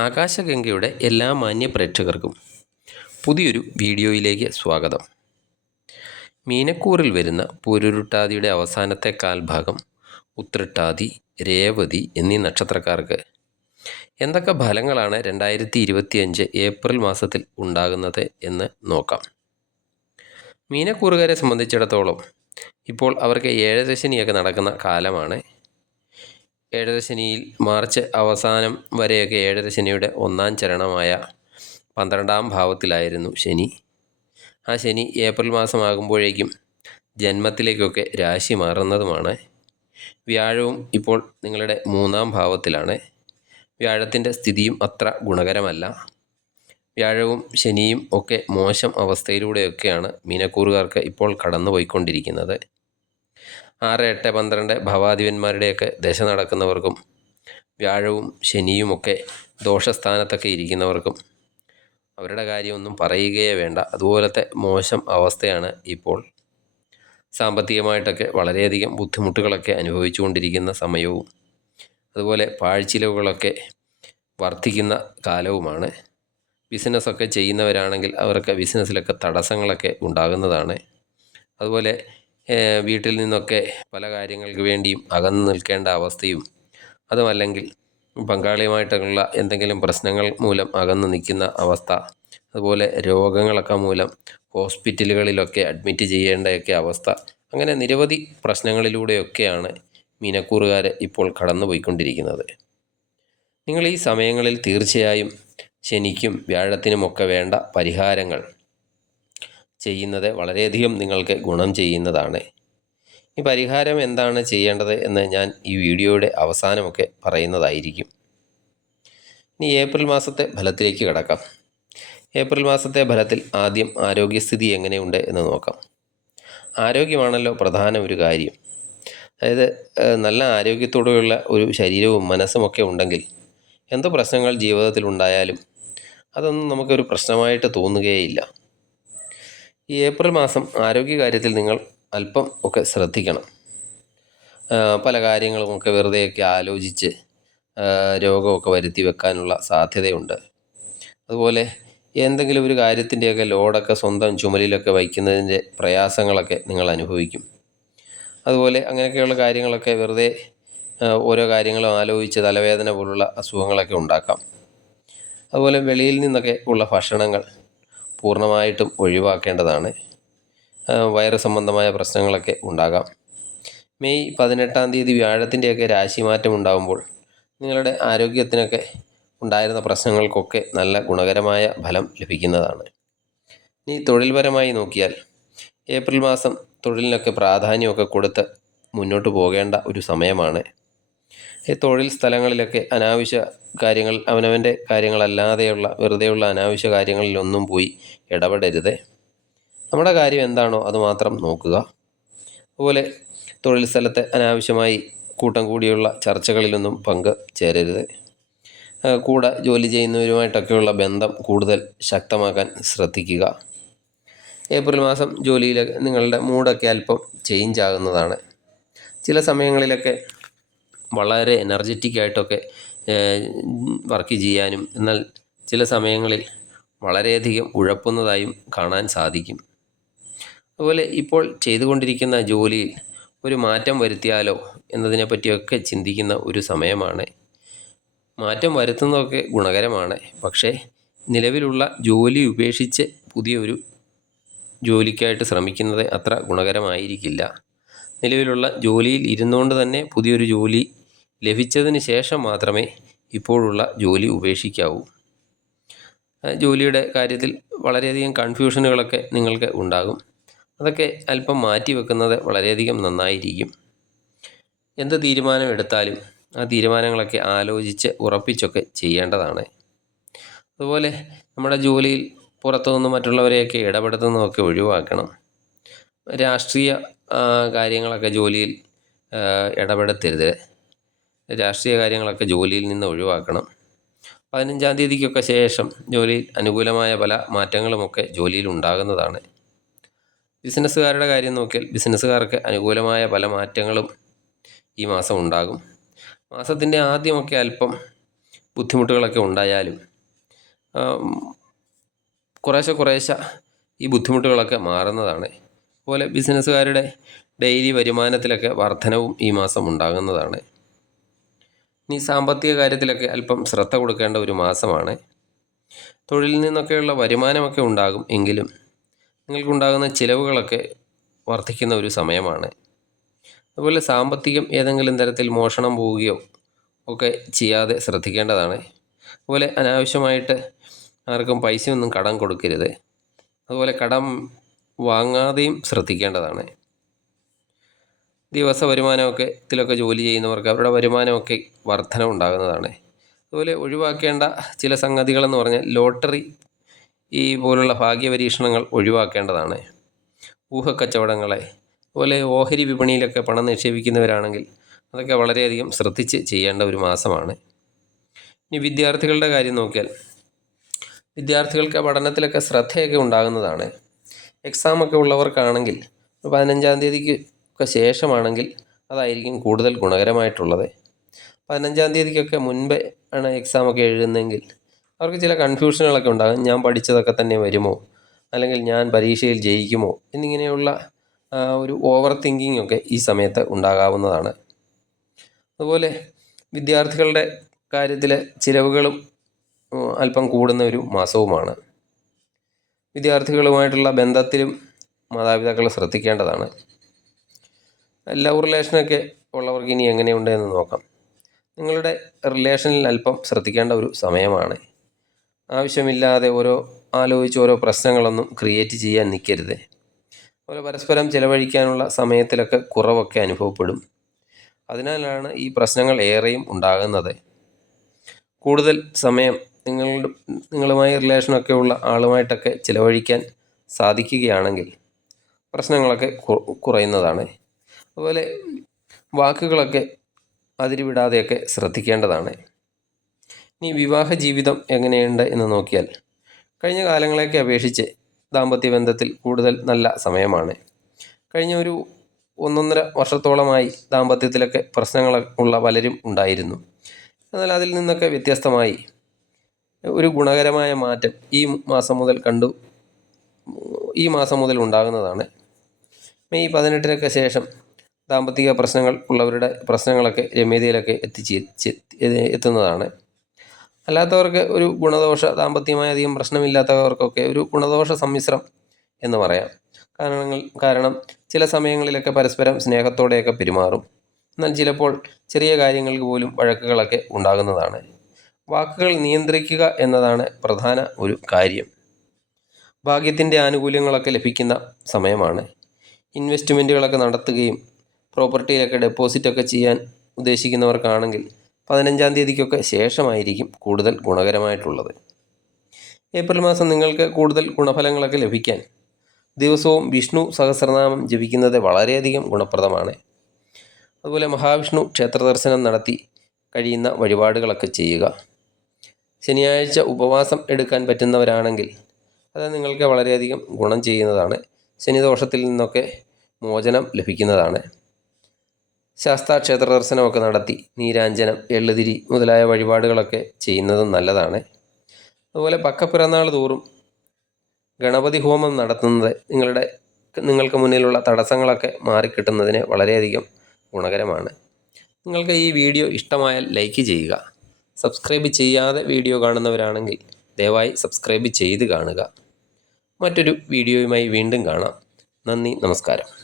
ആകാശഗംഗയുടെ എല്ലാ മാന്യ പ്രേക്ഷകർക്കും പുതിയൊരു വീഡിയോയിലേക്ക് സ്വാഗതം. മീനക്കൂറിൽ വരുന്ന പൂരുരുട്ടാതിയുടെ അവസാനത്തെ കാൽഭാഗം ഉത്രട്ടാതി രേവതി എന്നീ നക്ഷത്രക്കാർക്ക് എന്തൊക്കെ ഫലങ്ങളാണ് രണ്ടായിരത്തി ഇരുപത്തിയഞ്ച് ഏപ്രിൽ മാസത്തിൽ ഉണ്ടാകുന്നത് എന്ന് നോക്കാം. മീനക്കൂറുകാരെ സംബന്ധിച്ചിടത്തോളം ഇപ്പോൾ അവർക്ക് ഏഴരശനിയൊക്കെ നടക്കുന്ന കാലമാണ്. ഏഴരശനിയിൽ മാർച്ച് അവസാനം വരെയൊക്കെ ഏഴരശനിയുടെ ഒന്നാം ചരണമായ പന്ത്രണ്ടാം ഭാവത്തിലായിരുന്നു ശനി. ആ ശനി ഏപ്രിൽ മാസമാകുമ്പോഴേക്കും ജന്മത്തിലേക്കൊക്കെ രാശി മാറുന്നതുമാണ്. വ്യാഴവും ഇപ്പോൾ നിങ്ങളുടെ മൂന്നാം ഭാവത്തിലാണ്. വ്യാഴത്തിന്റെ സ്ഥിതിയും അത്ര ഗുണകരമല്ല. വ്യാഴവും ശനിയും ഒക്കെ മോശം അവസ്ഥയിലൂടെയൊക്കെയാണ് മീനക്കൂറുകാർക്ക് ഇപ്പോൾ കടന്നു പോയിക്കൊണ്ടിരിക്കുന്നത് ആറ് എട്ട് പന്ത്രണ്ട് ഭവാധിപന്മാരുടെയൊക്കെ ദശ നടക്കുന്നവർക്കും വ്യാഴവും ശനിയുമൊക്കെ ദോഷസ്ഥാനത്തൊക്കെ ഇരിക്കുന്നവർക്കും അവരുടെ കാര്യമൊന്നും പറയുകയേ വേണ്ട. അതുപോലത്തെ മോശം അവസ്ഥയാണ് ഇപ്പോൾ സാമ്പത്തികമായിട്ടൊക്കെ വളരെയധികം ബുദ്ധിമുട്ടുകളൊക്കെ അനുഭവിച്ചുകൊണ്ടിരിക്കുന്ന സമയവും അതുപോലെ പാഴ്ചിലവുകളൊക്കെ വർദ്ധിക്കുന്ന കാലവുമാണ്. ബിസിനസ്സൊക്കെ ചെയ്യുന്നവരാണെങ്കിൽ അവർക്ക് ബിസിനസ്സിലൊക്കെ തടസ്സങ്ങളൊക്കെ ഉണ്ടാകുന്നതാണ്. അതുപോലെ വീട്ടിൽ നിന്നൊക്കെ പല കാര്യങ്ങൾക്ക് വേണ്ടിയും അകന്നു നിൽക്കേണ്ട അവസ്ഥയും അതുമല്ലെങ്കിൽ പങ്കാളിയുമായിട്ടുള്ള എന്തെങ്കിലും പ്രശ്നങ്ങൾ മൂലം അകന്നു നിൽക്കുന്ന അവസ്ഥ അതുപോലെ രോഗങ്ങളൊക്കെ മൂലം ഹോസ്പിറ്റലുകളിലൊക്കെ അഡ്മിറ്റ് ചെയ്യേണ്ടയൊക്കെ അവസ്ഥ അങ്ങനെ നിരവധി പ്രശ്നങ്ങളിലൂടെയൊക്കെയാണ് മീനക്കൂറുകാർ ഇപ്പോൾ കടന്നു പോയിക്കൊണ്ടിരിക്കുന്നത് നിങ്ങൾ ഈ സമയങ്ങളിൽ തീർച്ചയായും ശനിക്കും വ്യാഴത്തിനുമൊക്കെ വേണ്ട പരിഹാരങ്ങൾ ചെയ്യുന്നത് വളരെയധികം നിങ്ങൾക്ക് ഗുണം ചെയ്യുന്നതാണ്. ഈ പരിഹാരം എന്താണ് ചെയ്യേണ്ടത് എന്ന് ഞാൻ ഈ വീഡിയോയുടെ അവസാനമൊക്കെ പറയുന്നതായിരിക്കും. ഇനി ഏപ്രിൽ മാസത്തെ ഫലത്തിലേക്ക് കിടക്കാം. ഏപ്രിൽ മാസത്തെ ഫലത്തിൽ ആദ്യം ആരോഗ്യസ്ഥിതി എങ്ങനെയുണ്ട് എന്ന് നോക്കാം. ആരോഗ്യമാണല്ലോ പ്രധാന ഒരു കാര്യം. അതായത് നല്ല ആരോഗ്യത്തോടെയുള്ള ഒരു ശരീരവും മനസ്സുമൊക്കെ ഉണ്ടെങ്കിൽ എന്തോ പ്രശ്നങ്ങൾ ജീവിതത്തിൽ ഉണ്ടായാലും അതൊന്നും നമുക്കൊരു പ്രശ്നമായിട്ട് തോന്നുകയില്ല ഈ ഏപ്രിൽ മാസം ആരോഗ്യകാര്യത്തിൽ നിങ്ങൾ അല്പം ഒക്കെ ശ്രദ്ധിക്കണം. പല കാര്യങ്ങളുമൊക്കെ വെറുതെയൊക്കെ ആലോചിച്ച് രോഗമൊക്കെ വരുത്തി വെക്കാനുള്ള സാധ്യതയുണ്ട്. അതുപോലെ എന്തെങ്കിലും ഒരു കാര്യത്തിന്റെയൊക്കെ ലോഡൊക്കെ സ്വന്തം ചുമലിലൊക്കെ വയ്ക്കുന്നതിന്റെ പ്രയാസങ്ങളൊക്കെ നിങ്ങൾ അനുഭവിക്കും. അതുപോലെ അങ്ങനെയൊക്കെയുള്ള കാര്യങ്ങളൊക്കെ വെറുതെ ഓരോ കാര്യങ്ങളും ആലോചിച്ച് തലവേദന പോലുള്ള അസുഖങ്ങളൊക്കെ ഉണ്ടാക്കാം. അതുപോലെ വെളിയിൽ നിന്നൊക്കെ ഉള്ള ഭക്ഷണങ്ങൾ പൂർണമായിട്ടും ഒഴിവാക്കേണ്ടതാണ്. വയറ് സംബന്ധമായ പ്രശ്നങ്ങളൊക്കെ ഉണ്ടാകാം. മെയ് പതിനെട്ടാം തീയതി വ്യാഴത്തിന്റെയൊക്കെ രാശിമാറ്റം ഉണ്ടാകുമ്പോൾ നിങ്ങളുടെ ആരോഗ്യത്തിനൊക്കെ ഉണ്ടായിരുന്ന പ്രശ്നങ്ങൾക്കൊക്കെ നല്ല ഗുണകരമായ ഫലം ലഭിക്കുന്നതാണ്. ഇനി തൊഴിൽപരമായി നോക്കിയാൽ ഏപ്രിൽ മാസം തൊഴിലിനൊക്കെ പ്രാധാന്യമൊക്കെ കൊടുത്ത് മുന്നോട്ട് പോകേണ്ട ഒരു സമയമാണ്. ഈ തൊഴിൽ സ്ഥലങ്ങളിലൊക്കെ അനാവശ്യ കാര്യങ്ങൾ അവനവന്റെ കാര്യങ്ങളല്ലാതെയുള്ള വെറുതെയുള്ള അനാവശ്യ കാര്യങ്ങളിലൊന്നും പോയി ഇടപെടരുത്. നമ്മുടെ കാര്യം എന്താണോ അത് മാത്രം നോക്കുക. അതുപോലെ തൊഴിൽ സ്ഥലത്ത് അനാവശ്യമായി കൂട്ടം കൂടിയുള്ള ചർച്ചകളിലൊന്നും പങ്ക് ചേരരുത്. കൂടെ ജോലി ചെയ്യുന്നവരുമായിട്ടൊക്കെയുള്ള ബന്ധം കൂടുതൽ ശക്തമാക്കാൻ ശ്രദ്ധിക്കുക. ഏപ്രിൽ മാസം ജോലിയിൽ നിങ്ങളുടെ മൂഡൊക്കെ അല്പം ചേഞ്ച് ആകുന്നതാണ് ചില സമയങ്ങളിലൊക്കെ വളരെ എനർജറ്റിക് ആയിട്ടൊക്കെ വർക്ക് ചെയ്യാനും എന്നാൽ ചില സമയങ്ങളിൽ വളരെയധികം ഉഴപ്പുന്നതായും കാണാൻ സാധിക്കും. അതുപോലെ ഇപ്പോൾ ചെയ്തുകൊണ്ടിരിക്കുന്ന ജോലിയിൽ ഒരു മാറ്റം വരുത്തിയാലോ എന്നതിനെ പറ്റിയൊക്കെ ചിന്തിക്കുന്ന ഒരു സമയമാണ്. മാറ്റം വരുത്തുന്നതൊക്കെ ഗുണകരമാണ്. പക്ഷേ നിലവിലുള്ള ജോലി ഉപേക്ഷിച്ച് പുതിയൊരു ജോലിക്കായിട്ട് ശ്രമിക്കുന്നത് അത്ര ഗുണകരമായിരിക്കില്ല. നിലവിലുള്ള ജോലിയിൽ ഇരുന്നുകൊണ്ട് തന്നെ പുതിയൊരു ജോലി ലഭിച്ചതിന് ശേഷം മാത്രമേ ഇപ്പോഴുള്ള ജോലി ഉപേക്ഷിക്കാവൂ. ജോലിയുടെ കാര്യത്തിൽ വളരെയധികം കൺഫ്യൂഷനുകളൊക്കെ നിങ്ങൾക്ക് ഉണ്ടാകും. അതൊക്കെ അല്പം മാറ്റി വെക്കുന്നത് വളരെയധികം നന്നായിരിക്കും. എന്ത് തീരുമാനം എടുത്താലും ആ തീരുമാനങ്ങളൊക്കെ ആലോചിച്ച് ഉറപ്പിച്ചൊക്കെ ചെയ്യേണ്ടതാണ്. അതുപോലെ നമ്മുടെ ജോലിയിൽ പുറത്തുനിന്ന് മറ്റുള്ളവരെയൊക്കെ ഇടപെടുത്തുന്നതൊക്കെ ഒഴിവാക്കണം. രാഷ്ട്രീയ കാര്യങ്ങളൊക്കെ ജോലിയിൽ ഇടപെടുത്തരുത് രാഷ്ട്രീയ കാര്യങ്ങളൊക്കെ ജോലിയിൽ നിന്ന് ഒഴിവാക്കണം. പതിനഞ്ചാം തീയതിക്കൊക്കെ ശേഷം ജോലിയിൽ അനുകൂലമായ പല മാറ്റങ്ങളുമൊക്കെ ജോലിയിൽ ഉണ്ടാകുന്നതാണ്. ബിസിനസ്സുകാരുടെ കാര്യം നോക്കിയാൽ ബിസിനസ്സുകാർക്ക് അനുകൂലമായ പല മാറ്റങ്ങളും ഈ മാസം ഉണ്ടാകും. മാസത്തിന്റെ ആദ്യമൊക്കെ അല്പം ബുദ്ധിമുട്ടുകളൊക്കെ ഉണ്ടായാലും കുറേശ്ശെ കുറേശ്ശെ ഈ ബുദ്ധിമുട്ടുകളൊക്കെ മാറുന്നതാണ്. അതുപോലെ ബിസിനസ്സുകാരുടെ ഡെയിലി വരുമാനത്തിലൊക്കെ വർധനവും ഈ മാസം ഉണ്ടാകുന്നതാണ്. ഇനി സാമ്പത്തിക കാര്യത്തിലൊക്കെ അല്പം ശ്രദ്ധ കൊടുക്കേണ്ട ഒരു മാസമാണ്. തൊഴിലിൽ നിന്നൊക്കെയുള്ള വരുമാനമൊക്കെ ഉണ്ടാകും എങ്കിലും നിങ്ങൾക്കുണ്ടാകുന്ന ചിലവുകളൊക്കെ വർദ്ധിക്കുന്ന ഒരു സമയമാണ്. അതുപോലെ സാമ്പത്തികം ഏതെങ്കിലും തരത്തിൽ മോഷണം പോവുകയോ ഒക്കെ ചെയ്യാതെ ശ്രദ്ധിക്കേണ്ടതാണ്. അതുപോലെ അനാവശ്യമായിട്ട് ആർക്കും പൈസയൊന്നും കടം കൊടുക്കരുത്. അതുപോലെ കടം വാങ്ങാതെയും ശ്രദ്ധിക്കേണ്ടതാണ്. ദിവസ വരുമാനമൊക്കെ ഇതിലൊക്കെ ജോലി ചെയ്യുന്നവർക്ക് അവരുടെ വരുമാനമൊക്കെ വർധന ഉണ്ടാകുന്നതാണ്. അതുപോലെ ഒഴിവാക്കേണ്ട ചില സംഗതികളെന്ന് പറഞ്ഞാൽ ലോട്ടറി ഈ പോലുള്ള ഭാഗ്യപരീക്ഷണങ്ങൾ ഒഴിവാക്കേണ്ടതാണ്. ഊഹക്കച്ചവടങ്ങളെ അതുപോലെ ഓഹരി വിപണിയിലൊക്കെ പണം നിക്ഷേപിക്കുന്നവരാണെങ്കിൽ അതൊക്കെ വളരെയധികം ശ്രദ്ധിച്ച് ചെയ്യേണ്ട ഒരു മാസമാണ്. ഇനി വിദ്യാർത്ഥികളുടെ കാര്യം നോക്കിയാൽ വിദ്യാർത്ഥികൾക്ക് പഠനത്തിലൊക്കെ ശ്രദ്ധയൊക്കെ ഉണ്ടാകുന്നതാണ്. എക്സാമൊക്കെ ഉള്ളവർക്കാണെങ്കിൽ പതിനഞ്ചാം തീയതിക്ക് ഒക്കെ ശേഷമാണെങ്കിൽ അതായിരിക്കും കൂടുതൽ ഗുണകരമായിട്ടുള്ളത്. പതിനഞ്ചാം തീയതിക്കൊക്കെ മുൻപേ ആണ് എക്സാമൊക്കെ എഴുതുന്നതെങ്കിൽ അവർക്ക് ചില കൺഫ്യൂഷനുകളൊക്കെ ഉണ്ടാകും. ഞാൻ പഠിച്ചതൊക്കെ തന്നെ വരുമോ? അല്ലെങ്കിൽ ഞാൻ പരീക്ഷയിൽ ജയിക്കുമോ? എന്നിങ്ങനെയുള്ള ഒരു ഓവർ തിങ്കിങ് ഒക്കെ ഈ സമയത്ത് ഉണ്ടാകാവുന്നതാണ്. അതുപോലെ വിദ്യാർത്ഥികളുടെ കാര്യത്തിൽ ചിലവുകളും അല്പം കൂടുന്ന ഒരു മാസവുമാണ്. വിദ്യാർത്ഥികളുമായിട്ടുള്ള ബന്ധത്തിലും മാതാപിതാക്കൾ ശ്രദ്ധിക്കേണ്ടതാണ്. ലവ് റിലേഷനൊക്കെ ഉള്ളവർക്ക് ഇനി എങ്ങനെയുണ്ട് എന്ന് നോക്കാം. നിങ്ങളുടെ റിലേഷനിൽ അല്പം ശ്രദ്ധിക്കേണ്ട ഒരു സമയമാണ്. ആവശ്യമില്ലാതെ ഓരോ ആലോചിച്ച് ഓരോ പ്രശ്നങ്ങളൊന്നും ക്രിയേറ്റ് ചെയ്യാൻ നിൽക്കരുത്. അതുപോലെ പരസ്പരം ചിലവഴിക്കാനുള്ള സമയത്തിലൊക്കെ കുറവൊക്കെ അനുഭവപ്പെടും. അതിനാലാണ് ഈ പ്രശ്നങ്ങൾ ഏറെയും ഉണ്ടാകുന്നത്. കൂടുതൽ സമയം നിങ്ങളുടെ നിങ്ങളുമായി റിലേഷനൊക്കെ ഉള്ള ആളുമായിട്ടൊക്കെ ചിലവഴിക്കാൻ സാധിക്കുകയാണെങ്കിൽ പ്രശ്നങ്ങളൊക്കെ കുറയുന്നതാണ്. അതുപോലെ വാക്കുകളൊക്കെ അതിരുവിടാതെയൊക്കെ ശ്രദ്ധിക്കേണ്ടതാണ്. ഇനി വിവാഹ ജീവിതം എങ്ങനെയുണ്ട് എന്ന് നോക്കിയാൽ കഴിഞ്ഞ കാലങ്ങളെയൊക്കെ അപേക്ഷിച്ച് ദാമ്പത്യ ബന്ധത്തിൽ കൂടുതൽ നല്ല സമയമാണ്. കഴിഞ്ഞ ഒരു ഒന്നൊന്നര വർഷത്തോളമായി ദാമ്പത്യത്തിലൊക്കെ പ്രശ്നങ്ങൾ ഉള്ള പലരും ഉണ്ടായിരുന്നു. എന്നാൽ അതിൽ നിന്നൊക്കെ വ്യത്യസ്തമായി ഒരു ഗുണകരമായ മാറ്റം ഈ മാസം മുതൽ കണ്ടു ഈ മാസം മുതൽ ഉണ്ടാകുന്നതാണ്. മെയ് പതിനെട്ടിനൊക്കെ ശേഷം ദാമ്പത്തിക പ്രശ്നങ്ങൾ ഉള്ളവരുടെ പ്രശ്നങ്ങളൊക്കെ രമ്യതയിലൊക്കെ എത്തിച്ച് എത്തുന്നതാണ്. അല്ലാത്തവർക്ക് ഒരു ഗുണദോഷ ദാമ്പത്യമായ അധികം പ്രശ്നമില്ലാത്തവർക്കൊക്കെ ഒരു ഗുണദോഷ സമ്മിശ്രം എന്ന് പറയാം. കാരണങ്ങൾ കാരണം ചില സമയങ്ങളിലൊക്കെ പരസ്പരം സ്നേഹത്തോടെയൊക്കെ പെരുമാറും. എന്നാൽ ചിലപ്പോൾ ചെറിയ കാര്യങ്ങൾക്ക് പോലും വഴക്കുകളൊക്കെ ഉണ്ടാകുന്നതാണ്. വാക്കുകൾ നിയന്ത്രിക്കുക എന്നതാണ് പ്രധാന ഒരു കാര്യം. ഭാഗ്യത്തിന്റെ ആനുകൂല്യങ്ങളൊക്കെ ലഭിക്കുന്ന സമയമാണ്. ഇൻവെസ്റ്റ്മെന്റുകളൊക്കെ നടത്തുകയും പ്രോപ്പർട്ടിയിലൊക്കെ ഡെപ്പോസിറ്റൊക്കെ ചെയ്യാൻ ഉദ്ദേശിക്കുന്നവർക്കാണെങ്കിൽ പതിനഞ്ചാം തീയതിക്കൊക്കെ ശേഷമായിരിക്കും കൂടുതൽ ഗുണകരമായിട്ടുള്ളത്. ഏപ്രിൽ മാസം നിങ്ങൾക്ക് കൂടുതൽ ഗുണഫലങ്ങളൊക്കെ ലഭിക്കാൻ ദിവസവും വിഷ്ണു സഹസ്രനാമം ജപിക്കുന്നത് വളരെയധികം ഗുണപ്രദമാണ്. അതുപോലെ മഹാവിഷ്ണു ക്ഷേത്ര ദർശനം നടത്തി കഴിയുന്ന വഴിപാടുകളൊക്കെ ചെയ്യുക. ശനിയാഴ്ച ഉപവാസം എടുക്കാൻ പറ്റുന്നവരാണെങ്കിൽ അത് നിങ്ങൾക്ക് വളരെയധികം ഗുണം ചെയ്യുന്നതാണ്. ശനിദോഷത്തിൽ നിന്നൊക്കെ മോചനം ലഭിക്കുന്നതാണ്. ശാസ്താ ക്ഷേത്ര ദർശനമൊക്കെ നടത്തി. നീരാഞ്ജനം എള്ളുതിരി മുതലായ വഴിപാടുകളൊക്കെ ചെയ്യുന്നതും നല്ലതാണ്. അതുപോലെ പക്കപ്പിറന്നാൾ തോറും ഗണപതി ഹോമം നടത്തുന്നത് നിങ്ങളുടെ നിങ്ങൾക്ക് മുന്നിലുള്ള തടസ്സങ്ങളൊക്കെ മാറിക്കിട്ടുന്നതിന് വളരെയധികം ഗുണകരമാണ്. നിങ്ങൾക്ക് ഈ വീഡിയോ ഇഷ്ടമായാൽ ലൈക്ക് ചെയ്യുക. സബ്സ്ക്രൈബ് ചെയ്യാതെ വീഡിയോ കാണുന്നവരാണെങ്കിൽ ദയവായി സബ്സ്ക്രൈബ് ചെയ്ത് കാണുക. മറ്റൊരു വീഡിയോയുമായി വീണ്ടും കാണാം. നന്ദി നമസ്കാരം.